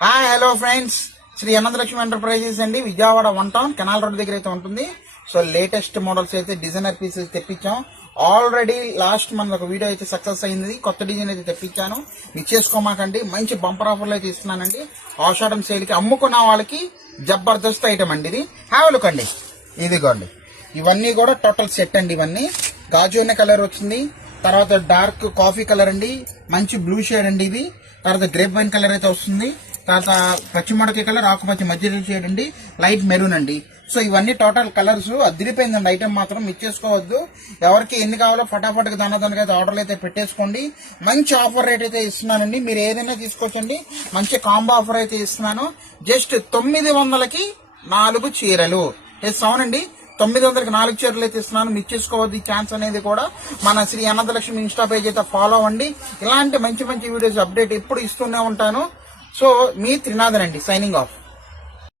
Hi hello friends, Shri Anantalakshmi enterprises అండి, Vijayawada 1 town canal road దగ్గర అయితే ఉంటుంది. సో లేటెస్ట్ మోడల్స్ అయితే డిజైనర్ పీసెస్ తెప్పించాం. ఆల్రెడీ లాస్ట్ మన ఒక వీడియో అయితే సక్సెస్ అయింది. కొత్త డిజైన్ అయితే తెప్పించాను. మిస్ చేసుకోమాకండి. మంచి బంపర్ ఆఫర్లు అయితే ఇస్తున్నానండి. ఆషాఢం సేల్ కి అమ్ముకున్న వాళ్ళకి జబర్దస్త్ ఐటమ్ అండి. ఇది హ్యావ్ లుక్ అండి. ఇదిగోండి, ఇవన్నీ కూడా టోటల్ సెట్ అండి. ఇవన్నీ గాజున్న కలర్ వచ్చింది, తర్వాత డార్క్ కాఫీ కలర్ అండి, మంచి బ్లూ షేడ్ అండి. ఇది తర్వాత గ్రేప్ వైన్ కలర్ అయితే వస్తుంది, తర్వాత పచ్చిమడకి కలర్, ఆకుపచ్చి మధ్య షేడ్ అండి, లైట్ మెరూన్ అండి. సో ఇవన్నీ టోటల్ కలర్స్. అదిరిపోయిందండి ఐటమ్, మాత్రం మిస్ చేసుకోవద్దు. ఎవరికి ఎన్ని కావాలో ఫటాఫట్గా దానికి అయితే ఆర్డర్లు అయితే పెట్టేసుకోండి. మంచి ఆఫర్ రేట్ అయితే ఇస్తున్నానండి. మీరు ఏదైనా తీసుకోవచ్చండి. మంచి కాంబో ఆఫర్ అయితే ఇస్తున్నాను. జస్ట్ 900కి 4 చీరలు. అవునండి, 900కి 4 చీరలు అయితే ఇస్తున్నాను. మిస్ చేసుకోవద్దు. ఈ ఛాన్స్ అనేది కూడా మన శ్రీ అనంతలక్ష్మి ఇన్స్టా పేజ్ అయితే ఫాలో అవ్వండి. ఇలాంటి మంచి మంచి వీడియోస్ అప్డేట్ ఎప్పుడు ఇస్తూనే ఉంటాను. సో మీ త్రినాథన్ అండి, సైనింగ్ ఆఫ్.